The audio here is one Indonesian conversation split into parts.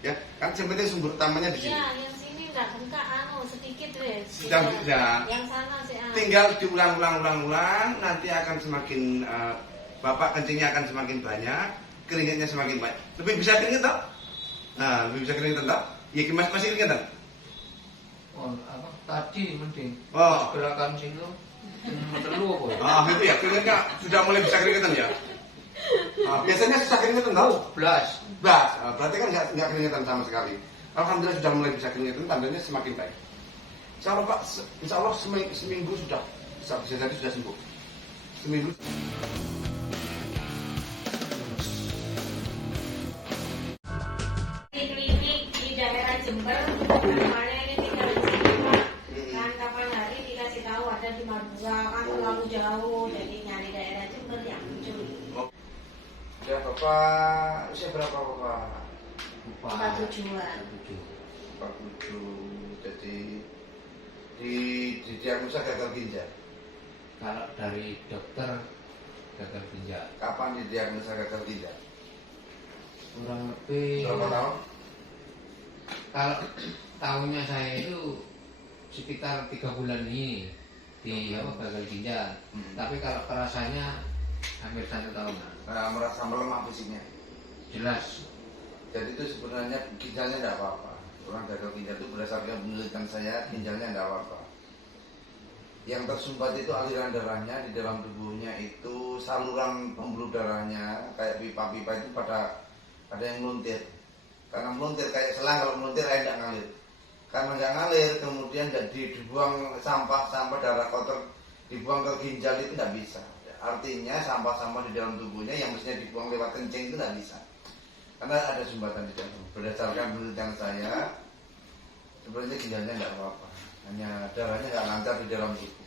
Ya, kan yang penting sumber utamanya di sini. Iya, yang sini nggak bengkak, sedikit wes. Sudah bisa. Yang sana sih. Tinggal diulang-ulang, nanti akan semakin Bapak kencingnya akan semakin banyak, keringetnya semakin banyak. Lebih bisa keringet toh? Nah, lebih bisa keringet toh? Ya masih keringet toh? Oh, apa? Tadi mending. Oh. Gerakan sini terlalu apa ya? Ah, itu ya, keringetnya sudah mulai bisa keringetan ya. Biasanya susah keringetan tahu? Blas. Berarti kan nggak keringetan sama sekali. Alhamdulillah sudah mulai bisa keringetan, tandanya semakin baik. Insya Allah Pak, insya Allah seminggu sudah bisa jadi sudah sembuh. Seminggu. Di klinik di daerah Jember, namanya ini tinggal di sini Pak. Kan kapan hari dikasih tahu ada di Madura, kan terlalu jauh, jadi nyari daerah Jember yang muncul. Ya Bapak, usia berapa Bapak? 47-an. 47. Jadi di diagnosa gagal ginjal. Kalau dari dokter gagal ginjal. Kapan didiagnosa gagal ginjal? Kurang lebih. Berapa tahun? Kalau tahunnya saya itu sekitar 3 bulan ini di gagal ginjal. Tapi kalau kerasanya hampir 1 tahun. Nah, merasa melemah fisiknya. Jelas. Jadi itu sebenarnya ginjalnya tidak apa-apa. Orang gagal ginjal itu berdasarkan penelitian saya, ginjalnya tidak apa-apa. Yang tersumbat itu aliran darahnya di dalam tubuhnya, itu saluran pembuluh darahnya kayak pipa-pipa itu pada ada yang meluntir. Karena meluntir kayak selang, kalau meluntir air tidak ngalir. Karena nggak ngalir, kemudian dibuang sampah darah kotor dibuang ke ginjal itu tidak bisa. Artinya sampah-sampah di dalam tubuhnya yang mestinya dibuang lewat kencing itu tidak bisa. Karena ada sumbatan di dalam. Berdasarkan penelitian saya, sebenarnya ginjalnya tidak apa-apa. Hanya darahnya nggak lancar di dalam tubuh.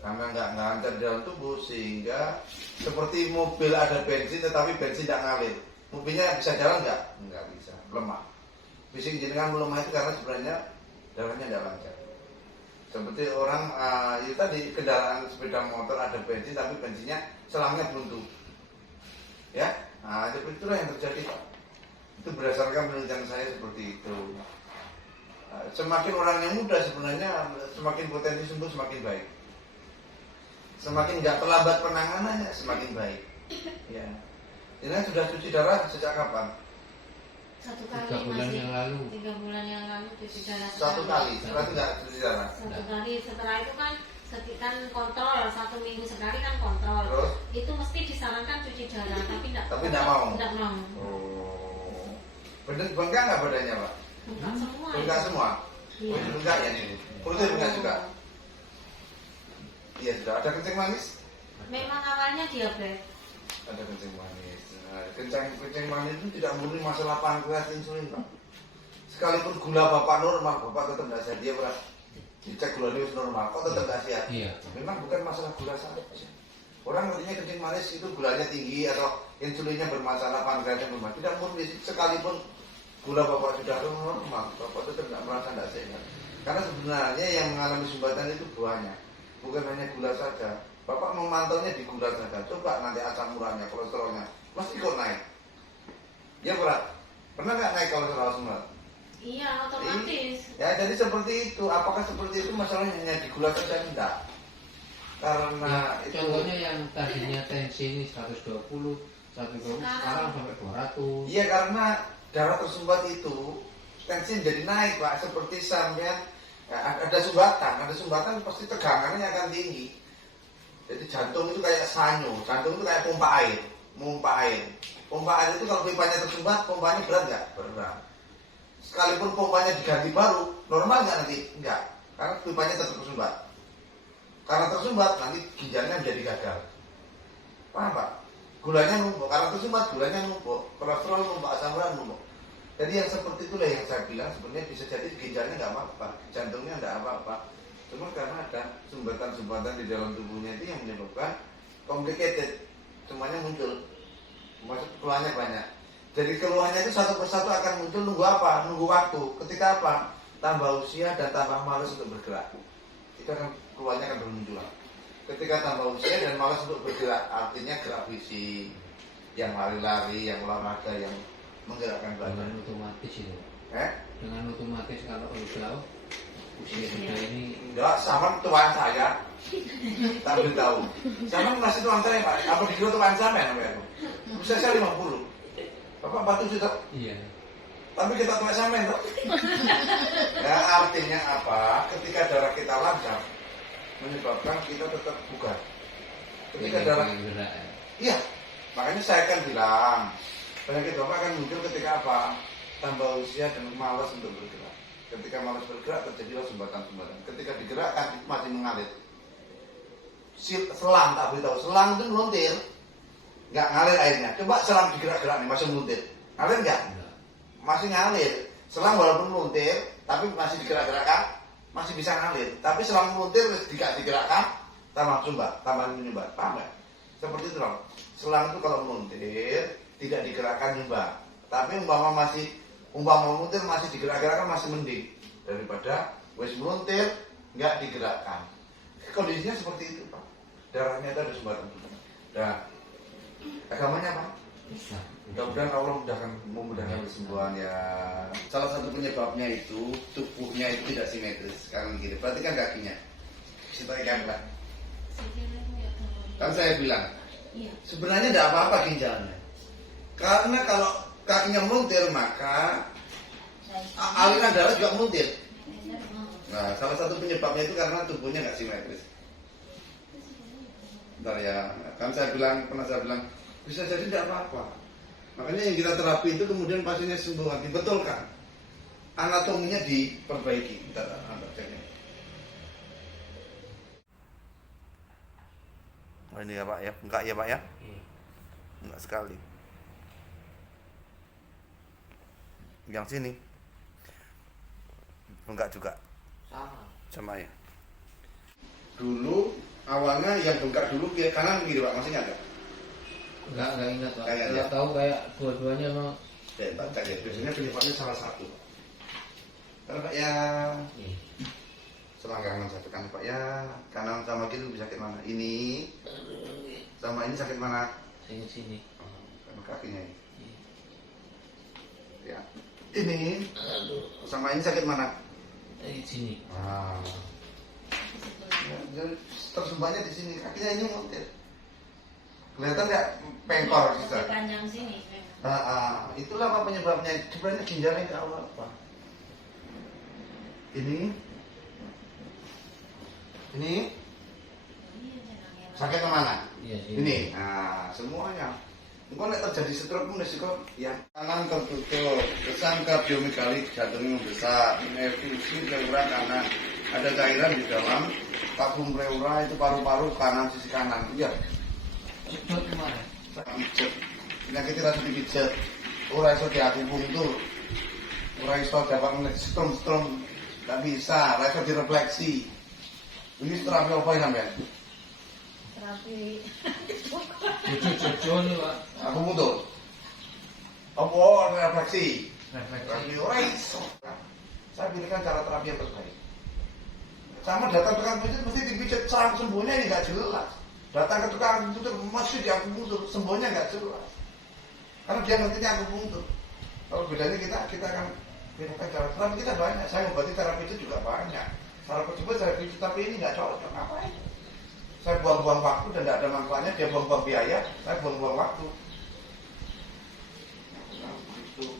Karena nggak lancar di dalam tubuh, sehingga seperti mobil ada bensin tetapi bensin tidak ngalir. Mobilnya bisa jalan nggak? Nggak bisa, lemah. Fisik jenengan melemah itu karena sebenarnya darahnya tidak lancar. Seperti orang itu tadi, kendaraan sepeda motor ada bensin tapi bensinnya selangnya buntu. Ya, nah seperti itulah yang terjadi Pak. Itu berdasarkan penelitian saya seperti itu. Semakin orangnya muda sebenarnya semakin potensi sembuh semakin baik. Semakin nggak terlambat penanganannya semakin baik. Ya. Ini sudah cuci darah sejak kapan? 1 kali 3 bulan masih. yang lalu. 3 bulan yang lalu cuci darah. 1 kali, setelah itu nggak cuci darah. 1 kali, setelah itu kan kan kontrol 1 minggu sekali kan kontrol. Terus? Itu mesti disarankan cuci darah, tapi nggak mau. Nggak mau. Oh, bener bengkak nggak badannya Pak? Bengkak semua. Bengkak semua. Iya. Bengkak ya nih. Perutnya bengkak juga. Iya sudah. Ada kencing manis? Memang awalnya diabetes. Ada kencing manis. Nah, kencing manis itu tidak murni masalah pankreas insulin Pak. Sekalipun gula Bapak normal, Bapak tetap nggak sehat. Dia berat. Dicek gula itu normal, kok tetap nggak sehat? Iya. Memang bukan masalah gula saja. Orang ngertinya kencing manis itu gulanya tinggi atau insulinnya bermasalah, pankreasnya bermasalah. Tidak murni, sekalipun gula Bapak sudah normal, Bapak tetap nggak merasa nggak sehat. Karena sebenarnya yang mengalami sumbatan itu buahnya, bukan hanya gula saja. Bapak memantaunya di gula saja. Coba nanti asam uratnya, kolesterolnya, pasti kok naik. Ya berat. Pernah nggak naik kolesterol semua? Iya, otomatis. Ya, jadi seperti itu. Apakah seperti itu masalahnya hanya di gula saja? Tidak. Karena Ya, itu. contohnya yang tadinya tensi ini 120, 120 sekarang sampai 200. Iya, karena darah tersumbat itu tensi jadi naik Pak. Seperti sampean ada sumbatan pasti tegangannya akan tinggi. Jadi jantung itu kayak sanyo, jantung itu kayak pompa air. Pompa air itu kalau pipanya tersumbat, pompanya berat nggak? Berat. Sekalipun pompanya diganti baru, normal nggak nanti? Nggak, karena pipanya tetap tersumbat. Karena tersumbat nanti ginjalnya menjadi gagal. Paham Pak? Gulanya numpuk, karena tersumbat gulanya numpuk, kolesterol numpuk, asam urat numpuk. Jadi yang seperti itulah yang saya bilang sebenarnya bisa jadi ginjalnya nggak apa-apa, jantungnya nggak apa-apa. Cuma karena ada sumbatan-sumbatan di dalam tubuhnya itu yang menyebabkan complicated, semuanya muncul, maksud keluhannya banyak. Jadi keluhannya itu satu persatu akan muncul. Nunggu apa? Nunggu waktu. Ketika apa? Tambah usia dan tambah malas untuk bergerak. Itu akan keluhannya akan bermunculan. Ketika tambah usia dan malas untuk bergerak, artinya gerak fisik, yang lari-lari, yang olahraga, yang menggerakkan badan. Otomatis itu. Dengan otomatis kalau udah usia sudah ini Enggak, sama tuan saya. Tak beritahu. Sama masih tuan saya Pak. Apa dikira tuan sampean ya? Usia saya 50. Bapak 47 toh? iya. Tapi kita tuan sampean toh? Ya artinya apa? Ketika darah kita lancar menyebabkan kita tetap bugar. Ketika darah gerak. iya. Makanya saya kan bilang penyakit bapak akan muncul ketika apa? Tambah usia dan malas untuk bergerak. Ketika malas bergerak terjadilah sumbatan-sumbatan. Ketika digerakkan itu masih mengalir. Selang tak beritahu, selang itu meluntir, nggak ngalir airnya. Coba selang digerak-gerak nih masih meluntir, ngalir nggak? Masih ngalir. Selang walaupun meluntir, tapi masih digerak-gerakkan, masih bisa ngalir. Tapi selang meluntir digerakkan, tambah sumbat, tambah menyumbat, paham nggak? Seperti itu loh. Selang itu kalau meluntir tidak digerakkan nyumbat, tapi umpama meluntir masih digerak-gerakkan masih mending daripada wis meluntir nggak digerakkan. Kondisinya seperti itu Pak. Darahnya itu ada sumbatan. Nah, agamanya apa? Islam. Mudah-mudahan Allah memudahkan kesembuhan ya. Salah satu penyebabnya itu tubuhnya itu tidak simetris kanan kiri. Perhatikan kakinya. Kita ikan Pak. Kan saya bilang, sebenarnya tidak apa-apa ginjalnya. Karena kalau kakinya meluntir maka aliran darah juga meluntir. Nah, salah satu penyebabnya itu karena tubuhnya nggak simetris. Bentar ya, kan pernah saya bilang bisa jadi tidak apa-apa. Makanya yang kita terapi itu kemudian pasiennya sembuh, dibetulkan, anatominya diperbaiki. Bentar, ceknya. Oh ini ya Pak ya, enggak ya Pak ya? Enggak sekali. Yang sini enggak juga. Sama ya. Dulu awalnya yang bengkak dulu kiri kanan kiri Pak, masih enggak? Enggak ingat Pak. Kayak Kalau tahu kayak dua-duanya mau. Ya, Pak cek ya. Biasanya penyebabnya salah satu. Karena Pak ya selangkangan satu kan Pak ya, kanan sama kiri lebih sakit mana? Ini sama ini sakit mana? Sini. Sama kakinya ini. Ya. Ini sama ini sakit mana? Sini. Ya, tersumbatnya di sini, kakinya ini meluntir. Kelihatan nggak pengkor bisa? Panjang sini. Itulah apa penyebabnya. Sebenarnya ginjalnya nggak apa. Ini sakit kemana? Iya, Ini. Semuanya. Engkau nek terjadi stroke pun risiko ya kanan tertutup, kesan kardiomegalit jantungnya membesar, inefisi pleura kanan, ada cairan di dalam tabung pleura itu paru-paru kanan sisi kanan. Iya. Cepet kemarin. Pijet. Penyakit rasa dipijet. Ora iso diakupunktur. Ora iso dapat strom, tak bisa, ora iso direfleksi. Ini terapi apa ya sampean? Terapi. Cucu nih Pak. Aku mundur. Apa refleksi? Refleksi. Terapi ora iso. Saya pilihkan cara terapi yang terbaik. Sama datang ke tukang pijat mesti dipijat sarang sembuhnya ini nggak jelas. Datang ke tukang pijat masih diakupunktur, sembuhnya nggak jelas. Karena dia ngertinya akupunktur. Kalau bedanya kita akan pilihkan cara terapi kita banyak. Saya mengobati terapi itu juga banyak. Cara tersebut saya pijat tapi ini nggak cocok. Ngapain? Saya buang-buang waktu dan tidak ada manfaatnya. Dia buang-buang biaya, saya buang-buang waktu. Nah, begitu.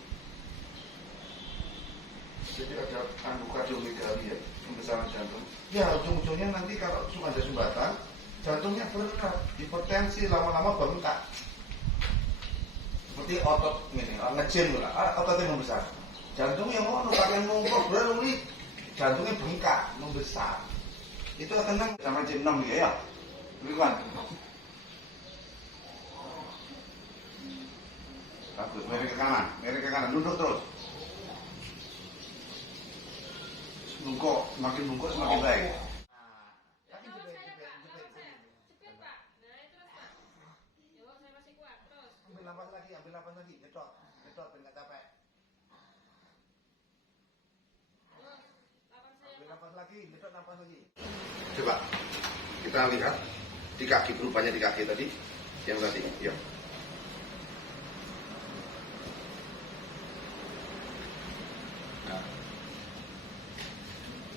Jadi ada kardiomegalit ya, pembesaran jantung. Ya ujung-ujungnya nanti kalau ada sumbatan, jantungnya berat, hipertensi, lama-lama bengkak. Seperti otot ini, ngejim lah, ototnya membesar. Jantungnya mau pakaian mongkok berarti jantungnya bengkak, membesar. Itu tenang sama jam 6 ya. Bukan. Bagus, miring ke kanan, duduk terus. Bungkuk, semakin bungkuk semakin baik. Ambil nafas lagi, nyedot, biar nggak capek. Ambil nafas lagi, nyedot nafas lagi. Coba kita lihat di kaki, berubahnya di kaki tadi, yang tadi, ya.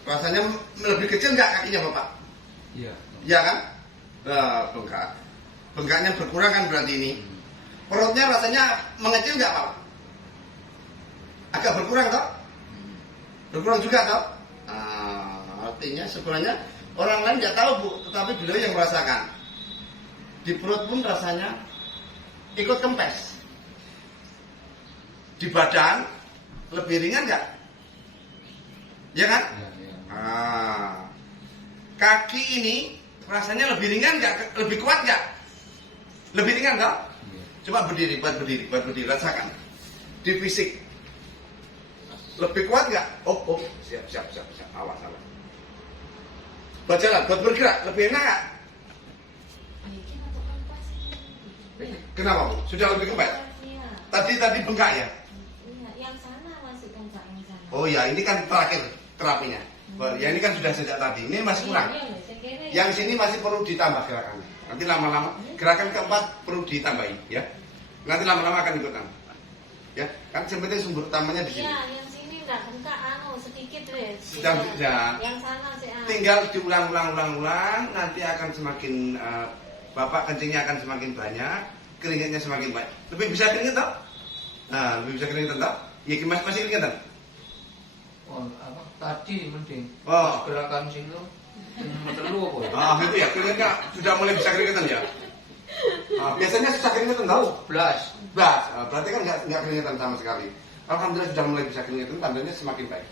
Rasanya lebih kecil nggak kakinya Bapak? Iya. Iya kan? Bengkak. Bengkaknya berkurang kan berarti ini. Perutnya rasanya mengecil nggak Pak? Agak berkurang toh? Berkurang juga toh? Artinya sebenarnya orang lain nggak tahu Bu, tetapi beliau yang merasakan. Di perut pun rasanya ikut kempes. Di badan lebih ringan nggak? Ya kan? Kaki ini rasanya lebih ringan nggak? Lebih kuat nggak? Lebih ringan toh? Coba berdiri, buat berdiri, rasakan. Di fisik lebih kuat nggak? Oh, siap, awas. Buat jalan, buat bergerak, lebih enak nggak? Bikin atau kempas ini? Kenapa Bu? Sudah lebih kempes? Iya. Tadi bengkak ya? Iya, yang sana masih bengkak yang sana. Oh ya, ini kan terakhir terapinya. Ya ini kan sudah sejak tadi, ini masih kurang. Iya, saya kira Yang sini masih perlu ditambah gerakannya. Nanti lama-lama gerakan keempat perlu ditambahin ya. Nanti lama-lama akan ikutan. Ya, kan sebenarnya sumber utamanya di sini. Iya, yang sini enggak bengkak sedikit wes. Sedang tidak. Yang sana sih Tinggal diulang-ulang, nanti akan semakin Bapak kencingnya akan semakin banyak, keringetnya semakin baik. Lebih bisa keringet toh? Nah, lebih bisa keringet toh? Ya masih keringetan. Oh, apa? Tadi mending. Oh. Gerakan sini terlalu apa ya? Itu ya, keringetnya sudah mulai bisa keringetan ya. Biasanya susah keringetan tahu? Belas. Berarti kan nggak keringetan sama sekali. Alhamdulillah sudah mulai bisa keringetan, tandanya semakin baik.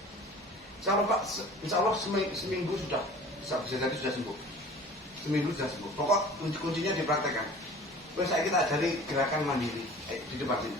Insya Allah Pak, insya Allah seminggu sudah bisa jadi sudah sembuh. Seminggu sudah sembuh. Pokok kuncinya dipraktekkan. Terus saya kita ajari gerakan mandiri di depan sini.